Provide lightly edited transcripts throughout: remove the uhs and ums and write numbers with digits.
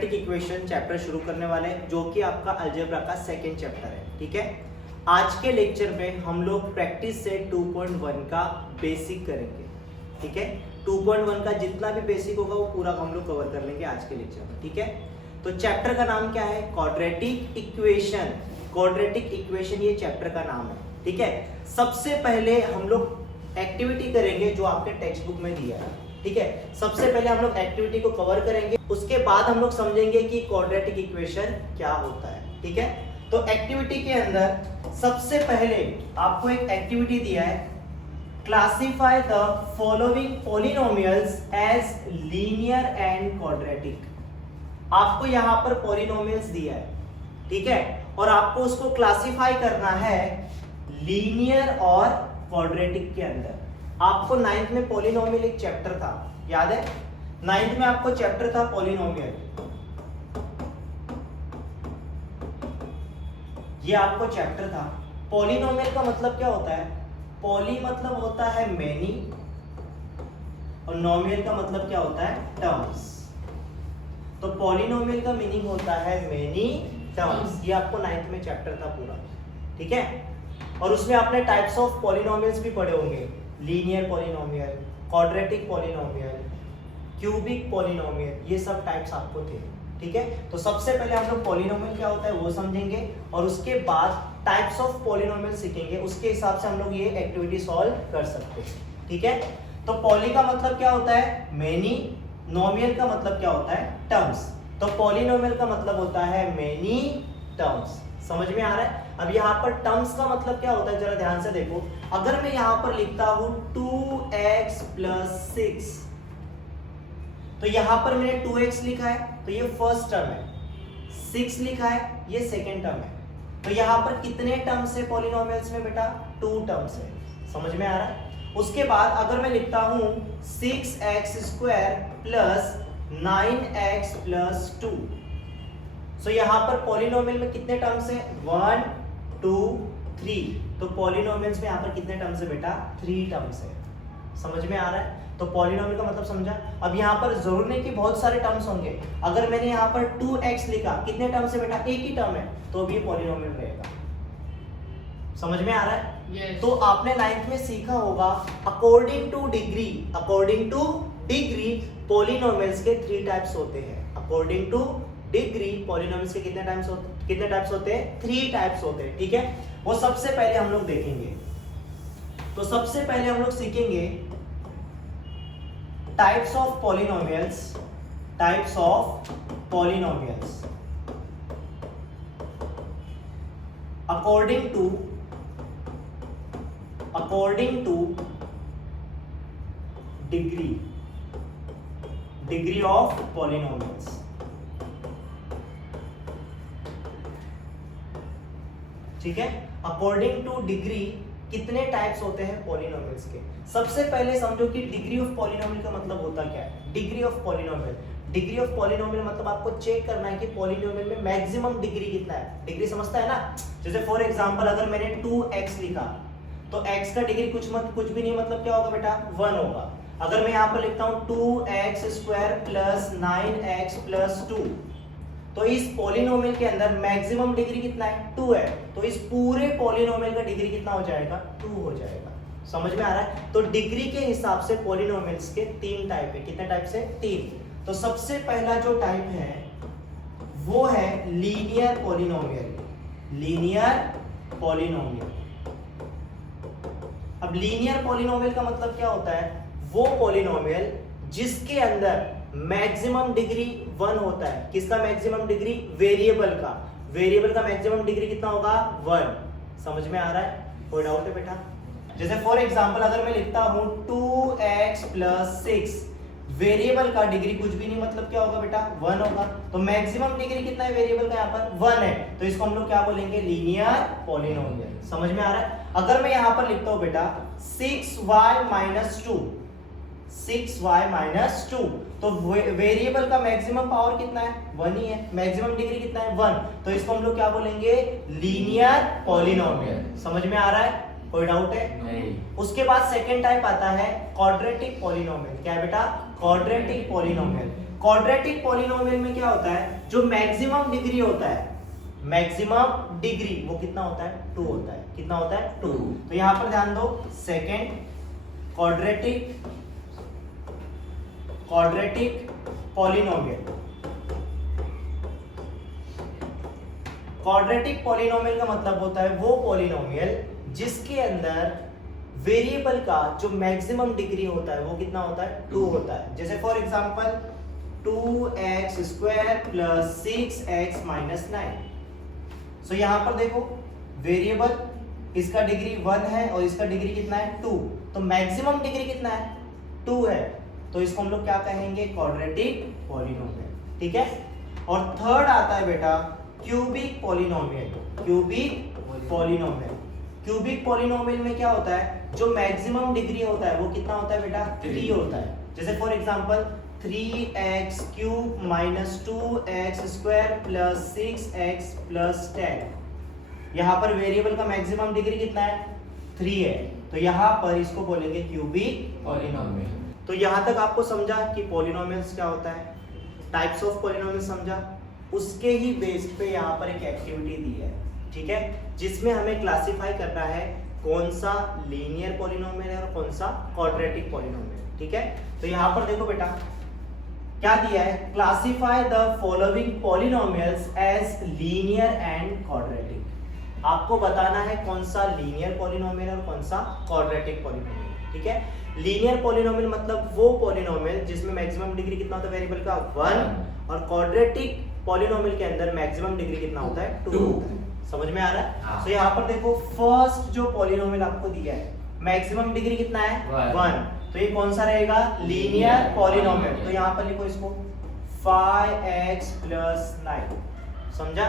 Quadratic equation chapter शुरू करने वाले हैं, जो कि आपका अलजेब्रा का सेकंड चैप्टर है। ठीक है, आज के लेक्चर में हम लोग प्रैक्टिस से 2.1 का बेसिक करेंगे। ठीक है, 2.1 का जितना भी बेसिक होगा वो पूरा हम लोग कवर कर लेंगे आज के लेक्चर में। ठीक है, तो चैप्टर का नाम क्या है? Quadratic equation. क्वाड्रेटिक इक्वेशन ये चैप्टर का नाम है। ठीक है, सबसे पहले हम लोग एक्टिविटी करेंगे जो आपके टेक्स्ट बुक में दिया है। ठीक है, सबसे पहले हम लोग एक्टिविटी को कवर करेंगे, उसके बाद हम लोग समझेंगे कि क्वाड्रेटिक इक्वेशन क्या होता है। ठीक है, तो एक्टिविटी के अंदर सबसे पहले आपको एक एक्टिविटी दिया है, classify the following polynomials as linear and quadratic. आपको यहां पर पॉलिनोमियल्स दिया है, ठीक है, और आपको उसको क्लासिफाई करना है लीनियर और क्वाड्रेटिक के अंदर। आपको 9th में पॉलिनोमियल एक चैप्टर था, याद है? 9th में आपको चैप्टर था पॉलिनोमियल, ये आपको चैप्टर था। पॉलिनोमियल का मतलब क्या होता है? पॉली मतलब होता है मेनी और नोमियल का मतलब क्या होता है? टर्म्स। तो पॉलिनोमियल का मीनिंग होता है मेनी टर्म्स। ये आपको 9th में चैप्टर था पूरा। ठीक है, और उसमें आपने टाइप्स ऑफ पॉलिनोमियल्स भी पढ़े होंगे, linear polynomial, quadratic polynomial, cubic polynomial, ये सब टाइप्स आपको थे। ठीक है, तो सबसे पहले हम लोग पॉलिनोमियल क्या होता है वो समझेंगे, और उसके बाद टाइप्स ऑफ पॉलिनोमियल सीखेंगे। उसके हिसाब से हम लोग ये एक्टिविटी सॉल्व कर सकते हैं। ठीक है, तो पॉली का मतलब क्या होता है? मेनी। नोमियल का मतलब क्या होता है? टर्म्स। तो पॉलिनोमियल का मतलब होता है मेनी टर्म्स। समझ में आ रहा है? अब यहाँ पर टर्म्स का मतलब क्या होता है, जरा ध्यान से देखो। अगर मैं यहाँ पर लिखता हूं 2x + 6, तो यहाँ पर मैंने 2x लिखा है तो ये फर्स्ट टर्म है, 6 लिखा है ये सेकेंड टर्म है। तो यहाँ पर कितने टर्म्स है पॉलिनोमियल्स में बेटा? 2 टर्म्स है। समझ में आ रहा है? उसके बाद अगर मैं लिखता हूं 6x² + 9x + 2, सो यहाँ पर पॉलिनोमियल में कितने टर्म्स हैं? 1 2 3। तो पॉलिनोमियल्स में यहाँ पर कितने टर्म्स है बेटा? 3 टर्म्स है। समझ में आ रहा है? तो पॉलिनोमियल का मतलब समझा। अब यहाँ पर जरूर नहीं कि बहुत सारे टर्म्स होंगे। अगर मैंने यहाँ पर 2x लिखा, कितने टर्म्स है बेटा? एक ही टर्म है, तो भी पॉलिनोमियल रहेगा। समझ में आ रहा है? yes. तो आपने 9th में सीखा होगा अकॉर्डिंग टू डिग्री पॉलिनोमियल्स के 3 टाइप्स होते हैं। अकॉर्डिंग टू डिग्री पॉलिनोमियल्स के कितने टाइप्स होते हैं? 3 टाइप्स होते हैं। ठीक है, वो सबसे पहले हम लोग देखेंगे। तो सबसे पहले हम लोग सीखेंगे types of polynomials. According two degree of polynomials. ठीक है, अकॉर्डिंग टू डिग्री कितने टाइप्स होते हैं पॉलिनोमियल्स के। सबसे पहले समझो कि डिग्री ऑफ पॉलिनोमियल का मतलब होता क्या है? डिग्री ऑफ पॉलिनोमियल मतलब आपको चेक करना है कि पॉलिनोमियल में मैक्सिमम डिग्री कितना है। डिग्री समझता है ना? जैसे फॉर एग्जांपल अगर मैंने 2x लिखा तो x का डिग्री कुछ भी नहीं, मतलब क्या होगा बेटा? 1 होगा। अगर मैं यहाँ पर लिखता हूँ 2x² + 9x + 2, तो इस पॉलिनोमियल के अंदर मैक्सिमम डिग्री कितना है? 2 है। तो इस पूरे पॉलिनोमियल का डिग्री कितना हो जाएगा? 2 हो जाएगा। समझ में आ रहा है? तो डिग्री के हिसाब से पॉलिनोमियल्स के 3 टाइप है। कितने टाइप से? 3। तो सबसे पहला जो टाइप है वो है लीनियर पॉलिनोमियल। अब लीनियर पॉलिनोमियल का मतलब क्या होता है? वो पॉलिनोमियल जिसके अंदर मैक्सिमम डिग्री 1 होता है। किसका मैक्सिमम डिग्री? वेरिएबल का मैक्सिमम डिग्री कितना होगा? 1। समझ में आ रहा है? कोई डाउट है बेटा? जैसे फॉर एग्जांपल अगर मैं लिखता हूं 2x + 6, वेरिएबल का डिग्री कुछ भी नहीं, मतलब क्या होगा बेटा? 1 होगा। तो मैक्सिमम डिग्री कितना है वेरिएबल का? यहाँ पर 1 है। तो इसको हम लोग क्या बोलेंगे? Linear polynomial. समझ में आ रहा है? अगर मैं यहाँ पर लिखता हूँ बेटा 6y - 2, तो वेरिएबल का मैक्सिमम पावर कितना है? 1 ही है। मैक्सिमम डिग्री कितना है? 1। तो इसको हम लोग क्या बोलेंगे? Linear polynomial. समझ में आ रहा है? कोई डाउट है? नहीं। उसके बाद सेकेंड टाइप आता है क्वाड्रेटिक पॉलिनोमियल। क्या है बेटा? Quadratic polynomial. क्वाड्रेटिक पॉलिनोमियल में क्या होता है, जो मैक्सिमम डिग्री होता है, मैक्सिमम डिग्री वो कितना होता है, 2 होता है। कितना होता है, 2। तो यहां पर ध्यान दो, second quadratic polynomial. Quadratic polynomial का मतलब होता है वो पॉलिनोमियल जिसके अंदर वेरिएबल का जो मैक्सिमम डिग्री होता है वो कितना होता है, 2 होता है। जैसे for example 2x square plus 6x minus 9। सो यहां पर देखो वेरिएबल इसका डिग्री 1 है और इसका डिग्री कितना है, 2। तो मैक्सिमम डिग्री कितना है, 2 है। तो इसको हम लोग क्या कहेंगे, क्वाड्रेटिक पॉलिनोमियल। ठीक है। और थर्ड आता है बेटा क्यूबिक पॉलिनोमियल। क्यूबिक पॉलिनोमियल में क्या होता है, जो मैक्सिमम डिग्री होता है वो कितना होता है बेटा, 3 होता है। जैसे for example 3x cube minus 2x square plus 6x plus 10। यहाँ पर वेरिएबल का मैक्सिमम डिग्री कितना है, 3 है। तो यहाँ पर इसको बोलेंगे क्यूबिक पॉलिनोमियल। तो यहाँ तक आपको समझा कि पॉलिनोमियल्स क्या होता है, टाइप्स ऑफ पॉलिनोमियल समझा। उसके ही बेस्ड पे यहाँ पर एक एक्टिविटी दी है, ठीक है, जिसमें हमें क्लासिफाई करना है कौन सा लीनियर पॉलिनोमियल है और कौन सा क्वाड्रेटिक पॉलिनोमियल। ठीक है। तो यहाँ पर देखो बेटा क्या दिया है, classify the following polynomials as linear and quadratic. आपको बताना है कौन सा लीनियर पॉलिनोमियल और कौन सा क्वाड्रेटिक पॉलिनोमियल। ठीक है। लीनियर पॉलिनोमियल मतलब वो पॉलिनोमियल जिसमें मैक्सिमम डिग्री कितना होता है वेरिएबल का, 1, और क्वाड्रेटिक पॉलिनोमियल के अंदर मैक्सिमम डिग्री कितना होता है, 2 होता है। समझ में आ रहा है। तो यहाँ पर देखो फर्स्ट जो पॉलिनोमियल आपको दिया है मैक्सिमम डिग्री कितना है, 1। तो ये कौन सा रहेगा, लीनियर पॉलिनोमियल। तो यहाँ पर लिखो इसको 5x प्लस 9। समझा।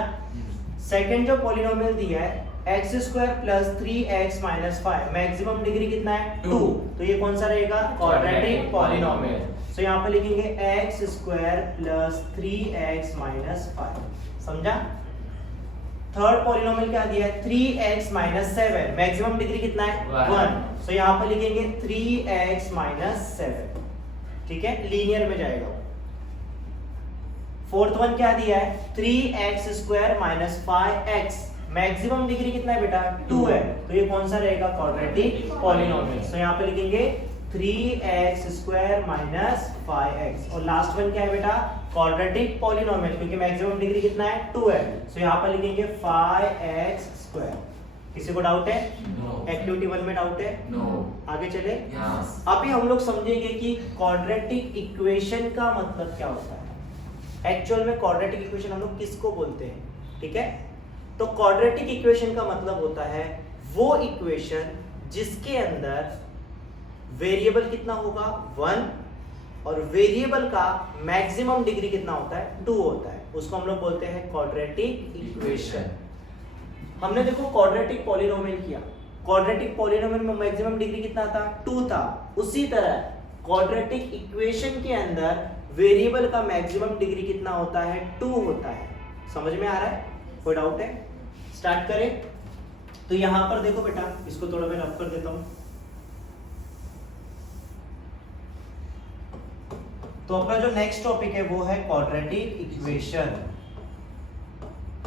सेकंड जो पॉलिनोमियल दिया है x square plus 3x minus 5, maximum degree कितना है, 2। तो ये कौन सा रहेगा, क्वाड्रेटिक पॉलिनोमियल। तो यहाँ पर लिखेंगे x square plus 3x minus 5। समझा। थर्ड पॉलिनोमियल क्या दिया है, 3x माइनस 7, मैक्सिमम डिग्री कितना है, 1। तो यहाँ पर लिखेंगे 3x माइनस 7। ठीक है, लीनियर में जाएगा। फोर्थ वन क्या दिया है, 3x square minus 5x, maximum degree कितना है बेटा, 2 है। तो ये कौन सा रहेगा, क्वाड्रेटिक पॉलिनोमियल। तो यहाँ पे लिखेंगे 3x स्क्वायर माइनस 5x। और लास्ट वन क्या है बेटा, क्वाड्रेटिक पॉलिनोमियल, क्योंकि मैक्सिमम डिग्री कितना है, 2 है। तो यहाँ पर लिखेंगे 5x स्क्वायर। किसी को डाउट है? एक्टिविटी 1 में डाउट है? आगे चले। अभी हम लोग समझेंगे कि क्वाड्रेटिक इक्वेशन का मतलब क्या होता है। एक्चुअल में क्वाड्रेटिक इक्वेशन हम लोग किसको बोलते हैं, ठीक है। तो क्वाड्रेटिक इक्वेशन का मतलब होता है वो इक्वेशन जिसके अंदर वेरिएबल कितना होगा, 1, और वेरिएबल का मैक्सिमम डिग्री कितना होता है, 2 होता है। उसको हम लोग बोलते हैं क्वाड्रेटिक इक्वेशन। हमने देखो क्वाड्रेटिक पॉलिनोमियल किया, क्वाड्रेटिक पॉलिनोमियल में मैक्सिमम डिग्री कितना था, 2 था। उसी तरह क्वाड्रेटिक इक्वेशन के अंदर वेरिएबल का मैक्सिमम डिग्री कितना होता है, 2 होता है। समझ में आ रहा है? कोई डाउट है? स्टार्ट करें। तो यहां पर देखो बेटा, इसको थोड़ा मैं रफ कर देता हूं। तो अपना जो नेक्स्ट टॉपिक है वो है क्वाड्रेटिक इक्वेशन।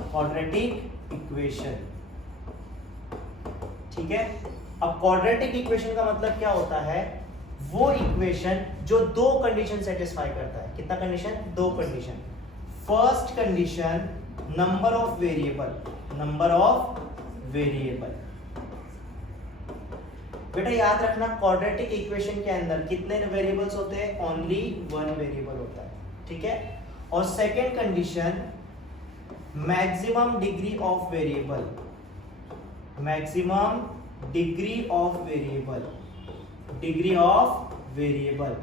क्वाड्रेटिक इक्वेशन, ठीक है। अब क्वाड्रेटिक इक्वेशन का मतलब क्या होता है, वो इक्वेशन जो 2 कंडीशन सेटिस्फाई करता है। कितना condition, 2 condition. First condition number of variable, number of variable. बेटा याद रखना क्वाड्रेटिक इक्वेशन के अंदर कितने वेरिएबल्स होते हैं, ओनली 1 वेरिएबल होता है, ठीक है। और second condition maximum degree of variable, maximum degree of variable, degree of variable.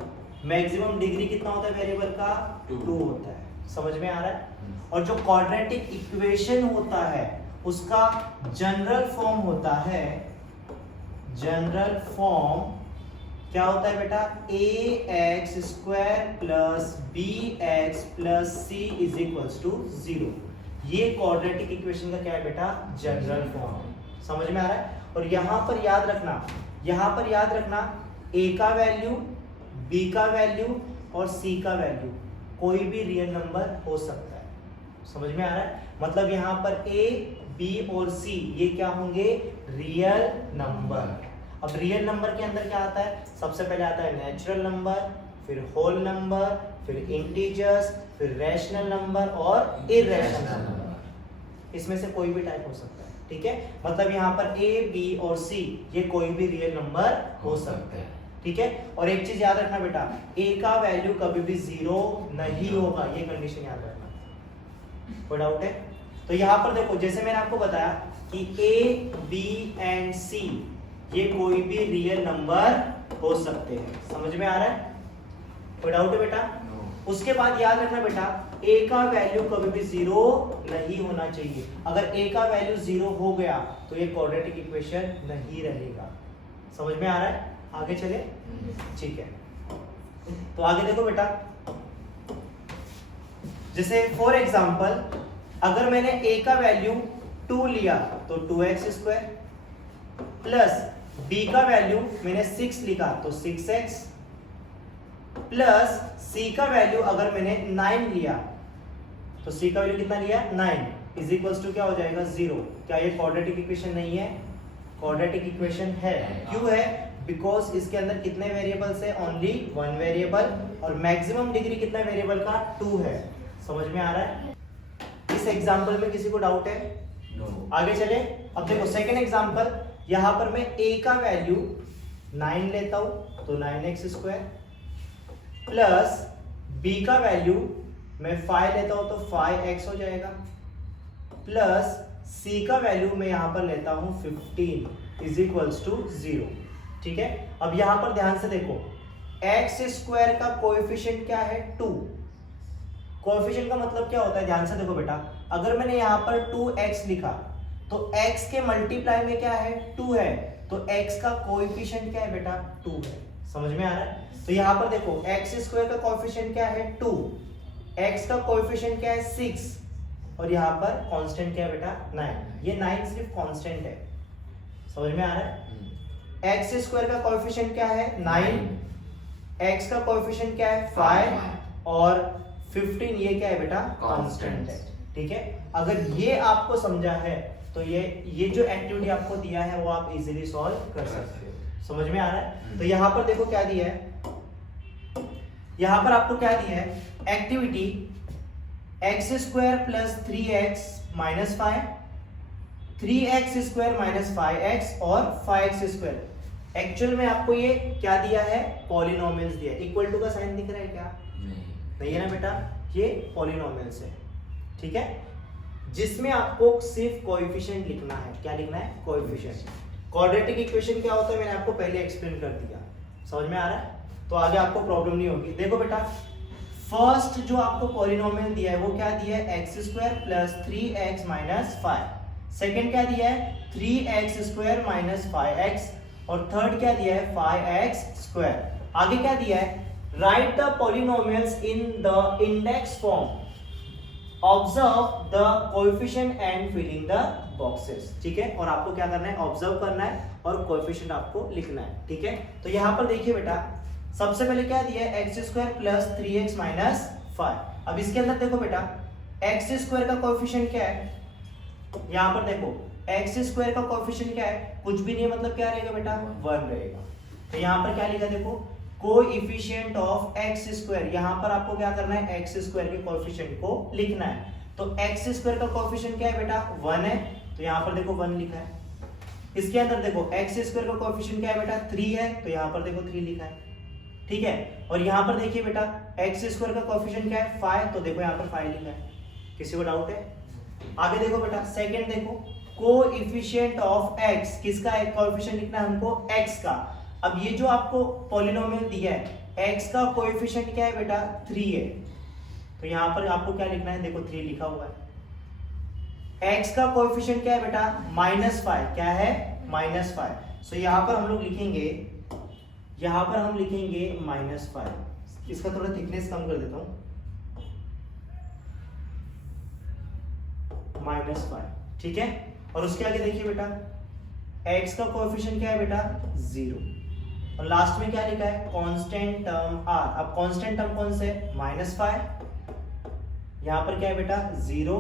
Maximum degree कितना होता है वेरिएबल का, 2 होता है। समझ में आ रहा है? और जो क्वाड्रेटिक इक्वेशन होता है उसका जनरल फॉर्म होता है, जनरल फॉर्म क्या होता है बेटा, ax square plus bx plus c is equals to 0। ये क्वाड्रेटिक इक्वेशन का क्या है बेटा, जनरल फॉर्म। समझ में आ रहा है? और यहां पर याद रखना, यहां पर याद रखना a का वैल्यू, b का वैल्यू और c का वैल्यू कोई भी रियल नंबर हो सकता है। समझ में आ रहा है? मतलब यहाँ पर ए, बी और सी ये क्या होंगे? Real number. अब रियल नंबर के अंदर क्या आता है? सबसे पहले आता है नेचुरल नंबर, फिर होल नंबर, फिर इंटीजर्स, फिर रैशनल नंबर और इरैशनल नंबर। इसमें से कोई भी टाइप हो सकता है। ठीक है, मतलब यहाँ पर ए, बी और सी ये कोई भी रियल नंबर हो सकते हैं। ठीक है, और एक चीज याद रखना बेटा, ए का वैल्यू कभी भी 0 नहीं होगा, ये कंडीशन याद रखना। कोई डाउट है? तो यहाँ पर देखो, जैसे मैंने आपको बताया कि ए, बी एंड सी ये कोई भी रियल नंबर हो सकते हैं। समझ में आ रहा है? कोई डाउट है बेटा? उसके बाद याद रखना बेटा, a का वैल्यू कभी भी 0 नहीं होना चाहिए। अगर a का वैल्यू 0 हो गया तो ये क्वाड्रेटिक इक्वेशन नहीं रहेगा। समझ में आ रहा है? आगे चले? ठीक है, तो आगे देखो बेटा, जैसे फॉर एग्जांपल अगर मैंने a का वैल्यू 2 लिया तो 2x² प्लस b का वैल्यू मैंने 6 लिखा तो 6x प्लस c का वैल्यू अगर मैंने 9 लिया तो c का वैल्यू कितना लिया? 9 इज इक्वल्स टू क्या हो जाएगा? 0। क्या ये क्वाड्रेटिक इक्वेशन नहीं है? क्वाड्रेटिक इक्वेशन है। क्यों है? बिकॉज इसके अंदर कितने वेरिएबल्स है? ओनली 1 वेरिएबल, और मैक्सिमम डिग्री कितना वेरिएबल का? 2 है। समझ में आ रहा है? इस एग्जांपल में किसी को डाउट है? आगे चले। अब देखो सेकंड एग्जांपल, यहां पर मैं a का वैल्यू 9 लेता हूं तो 9x² प्लस b का वैल्यू मैं 5 लेता हूं तो 5x हो जाएगा प्लस c का वैल्यू मैं यहां पर लेता हूं 15 इज इक्वल्स टू 0। ठीक है, अब यहां पर ध्यान से देखो, x² का कोएफिशिएंट क्या है? 2। कोएफिशिएंट का मतलब क्या होता है? ध्यान से देखो बेटा, अगर मैंने यहां पर 2x लिखा तो x के मल्टीप्लाई में क्या है? 2 है, तो x का कोएफिशिएंट क्या है बेटा? 2 है। समझ में आ रहा है? तो यहां पर देखो x² का कोएफिशिएंट क्या है? 2, x का कोएफिशिएंट क्या है? 6, और यहां पर कांस्टेंट क्या है बेटा? 9। ये 9 सिर्फ कांस्टेंट है। समझ में आ रहा है? x² का कोएफिशिएंट क्या है? 9, x का कोएफिशिएंट क्या है? 5, और 15 ये क्या है बेटा? कांस्टेंट है। ठीक है, अगर ये आपको समझा है तो ये जो एक्टिविटी आपको दिया है वो आप इजीली सॉल्व कर सकते हो। समझ में आ रहा है? तो यहाँ पर देखो क्या दिया है, यहाँ पर आपको क्या दिया है? Activity x² plus 3x minus 5, 3x² minus 5x और 5x²। एक्चुअल में आपको ये क्या दिया है? पॉलिनोमियल्स दिया है। इक्वल टू का साइन दिख रहा है क्या? नहीं है ना बेटा, ये पॉलिनोमियल्स है। ठीक है, जिसमें आपको सिर्फ कोएफिशिएंट लिखना है। क्या लिखना है? कोएफिशिएंट। क्वाड्रेटिक इक्वेशन क्या होता है मैंने आपको पहले एक्सप्लेन कर दिया। समझ में आ रहा है? तो आगे आपको प्रॉब्लम नहीं होगी। देखो बेटा, फर्स्ट जो आपको पॉलिनोमियल दिया है वो क्या दिया है? x² plus 3x minus 5। Second क्या दिया है? 3x² माइनस 5x, और थर्ड क्या दिया है? 5x²। आगे क्या दिया है? Write the polynomials in the index form, observe the coefficient and filling the boxes. ठीक है, और आपको क्या करना है? ऑब्जर्व करना है और कोएफिशिएंट आपको लिखना है। ठीक है, तो यहाँ पर देखिए बेटा, सबसे पहले क्या दिया है? x² plus 3x minus 5। अब इसके अंदर देखो बेटा, x² का कोएफिशिएंट क्या है? यहाँ पर देखो x² का कोएफिशिएंट क्या है? कुछ भी नहीं है, मतलब क्या रहेगा बेटा? 1 रहेगा। तो यहाँ पर क्या लिखा देखो, कोएफिशिएंट ऑफ x²। यहाँ पर आपको क्या करना है? x² के कोएफिशिएंट को लिखना है। तो x² का कोएफिशिएंट क्या है बेटा? 1 है, तो यहाँ पर देखो 1 लिखा है। इसके अंदर देखो x² का कोएफिशिएंट क्या है बेटा? 3 है, तो यहाँ पर देखो 3 लिखा है। ठीक है, और यहाँ पर देखिए बेटा, x² का कोएफिशिएंट क्या है? 5, तो देखो यहाँ पर 5 लिखा है। किसी को डाउट है? आगे देखो बेटा, सेकंड देखो, कोएफिशिएंट ऑफ x। किसका है? कोएफिशिएंट लिखना है हमको x का। अब ये जो आपको पॉलिनोमियल दिया है, x का कोएफिशिएंट क्या है बेटा? 3 है, तो यहाँ पर आपको क्या लिखना है? देखो 3 लिखा हुआ है। x का कोएफिशिएंट क्या है बेटा? -5। क्या है? -5। सो यहाँ पर हम लोग लिखेंगे, यहाँ पर हम लिखेंगे -5। इसका थोड़ा थिकनेस कम कर देता हूँ, -5। ठीक है, और उसके आगे देखिए बेटा, x का कोएफिशिएंट क्या है बेटा? 0, और लास्ट में क्या लिखा है? Constant term r। अब कांस्टेंट टर्म कौन से? -5 यहाँ पर क्या है बेटा 0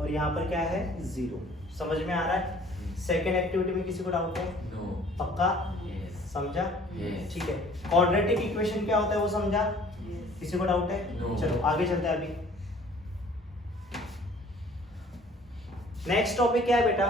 और यहाँ पर क्या है 0। समझ में आ रहा है? सेकेंड एक्टिविटी में किसी को डाउट है? नो। पक्का? यस। समझा? यस। ठीक है। क्वाड्रेटिक इक्वेशन क्या होता है वो समझा? किसी को डाउट है? No. चलो आगे चलते हैं अभी। नेक्स्ट टॉपिक क्या है बेटा?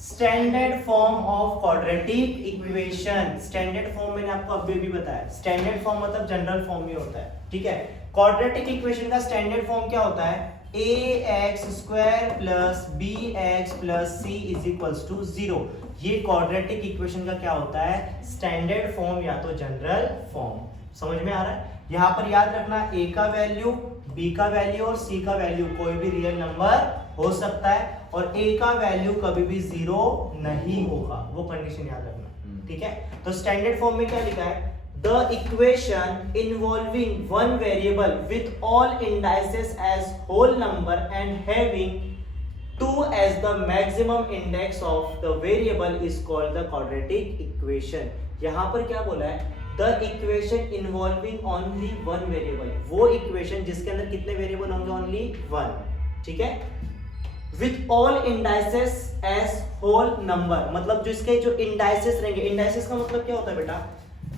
Standard form of quadratic equation. Standard form मैंने आपको अभी भी बताया, स्टैंडर्ड फॉर्म मतलब जनरल फॉर्म ही होता है, ठीक है। क्वाड्रेटिक इक्वेशन का स्टैंडर्ड फॉर्म क्या होता है? ax² plus bx plus c is equals to 0। ये क्वाड्रेटिक इक्वेशन का क्या होता है? स्टैंडर्ड फॉर्म या तो जनरल फॉर्म। समझ में आ रहा है? यहाँ पर याद रखना a का वैल्यू, b का वैल्यू और c का वैल्यू कोई भी रियल नंबर हो सकता है और a का वैल्यू कभी भी 0 नहीं होगा, वो कंडीशन याद रखना, ठीक है। तो स्टैंडर्ड फॉर्म में क्या लिखा है? The equation involving one variable with all indices as whole number and having 2 as the maximum index of the variable is called the quadratic equation। यहाँ पर क्या बोला है? The equation involving only one variable, वो equation जिसके अंदर कितने variable होंगे? ओनली 1, ठीक है। With all indices as whole number, मतलब जो इसके जो इंडाइसेस रहेंगे, इंडाइसेस का मतलब क्या होता है बेटा?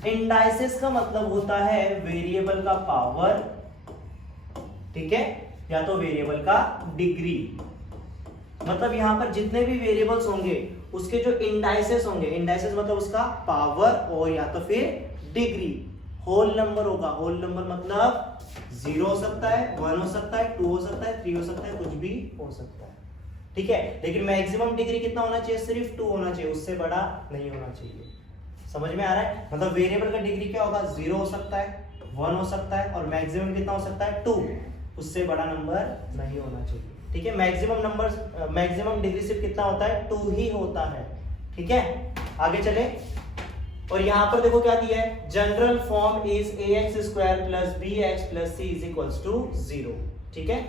इंडाइसेस का मतलब होता है वेरिएबल का पावर, ठीक है, या तो वेरिएबल का डिग्री। मतलब यहां पर जितने भी वेरिएबल्स होंगे उसके जो इंडाइसेस होंगे, इंडाइसेस मतलब उसका पावर और या तो फिर डिग्री। होल नंबर होगा, होल नंबर मतलब 0 हो सकता है, 1 हो सकता है, 2 हो सकता है, 3 हो सकता है, कुछ भी हो सकता है, ठीक है। लेकिन मैक्सिमम डिग्री कितना होना चाहिए? सिर्फ 2 होना चाहिए, उससे बड़ा नहीं होना चाहिए। समझ में आ रहा है? मतलब वेरिएबल का डिग्री क्या होगा? 0 हो सकता है, 1 हो सकता है और मैक्सिमम कितना हो सकता है? 2, उससे बड़ा नंबर नहीं होना चाहिए, ठीक है। मैक्सिमम नंबर, मैक्सिमम डिग्री सिर्फ कितना होता है? 2 ही होता है, ठीक है। आगे चले और यहां पर देखो क्या दिया है? General form is ax² plus bx plus c is equals to 0, ठीक है।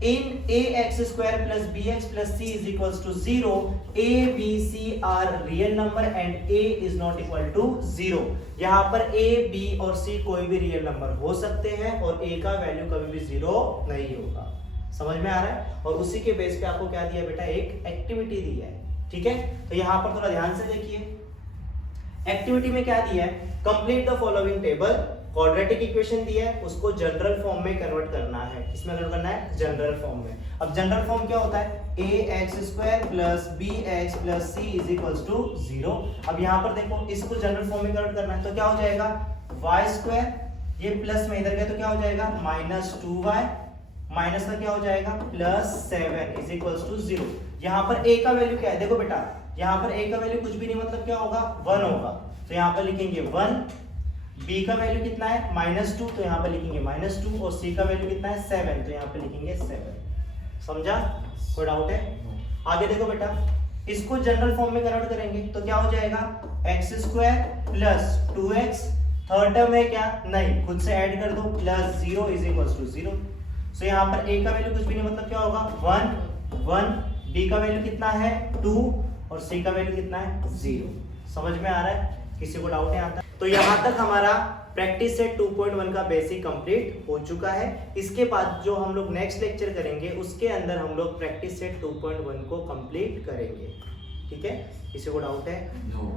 In ax² plus bx plus c is equals to 0, a, b, c are real number and a is not equal to 0। यहाँ पर a, b और c कोई भी real number हो सकते हैं और a का वैल्यू कभी भी 0 नहीं होगा। समझ में आ रहा है? और उसी के बेस पे आपको क्या दिया बेटा? एक एक्टिविटी दी है, ठीक है। तो यहाँ पर थोड़ा ध्यान से देखिए, एक्टिविटी में क्या दिया है? Complete the following table. Quadratic equation दिया है, उसको जनरल फॉर्म में कन्वर्ट करना है। किसमें कन्वर्ट करना है? जनरल फॉर्म में। अब जनरल फॉर्म क्या होता है? ax² plus bx plus c is equals to 0। अब यहाँ पर देखो इसको जनरल फॉर्म में कन्वर्ट करना है तो क्या हो जाएगा? y², ये प्लस में इधर गया तो क्या हो जाएगा? -2y, माइनस का क्या हो जाएगा? +7 इज इक्वल्स टू 0। यहाँ पर a का वैल्यू क्या है? देखो बेटा यहाँ पर a का वैल्यू कुछ भी नहीं, मतलब क्या होगा? 1 होगा, तो यहाँ पर लिखेंगे 1। b का वैल्यू कितना है? -2, तो यहाँ पर लिखेंगे -2 और c का वैल्यू कितना है? 7, तो यहाँ पे लिखेंगे 7। समझा? कोई डाउट है? आगे देखो बेटा, इसको जनरल फॉर्म में कन्वर्ट करेंगे तो क्या हो जाएगा? x² plus 2x, third term है क्या? नहीं, खुद से ऐड कर दो, प्लस 0 इज इक्वल्स टू 0। सो यहाँ पर a का वैल्यू कुछ भी नहीं, मतलब क्या होगा? 1, b का वैल्यू कितना है? 2 और c का वैल्यू कितना है? 0। समझ में आ रहा है? किसी को डाउट है यहाँ तक? तो यहाँ तक हमारा प्रैक्टिस सेट 2.1 का बेसिक कंप्लीट हो चुका है। इसके बाद जो हम लोग नेक्स्ट लेक्चर करेंगे उसके अंदर हम लोग प्रैक्टिस सेट 2.1 को कंप्लीट करेंगे, ठीक है। किसी को डाउट है? नो।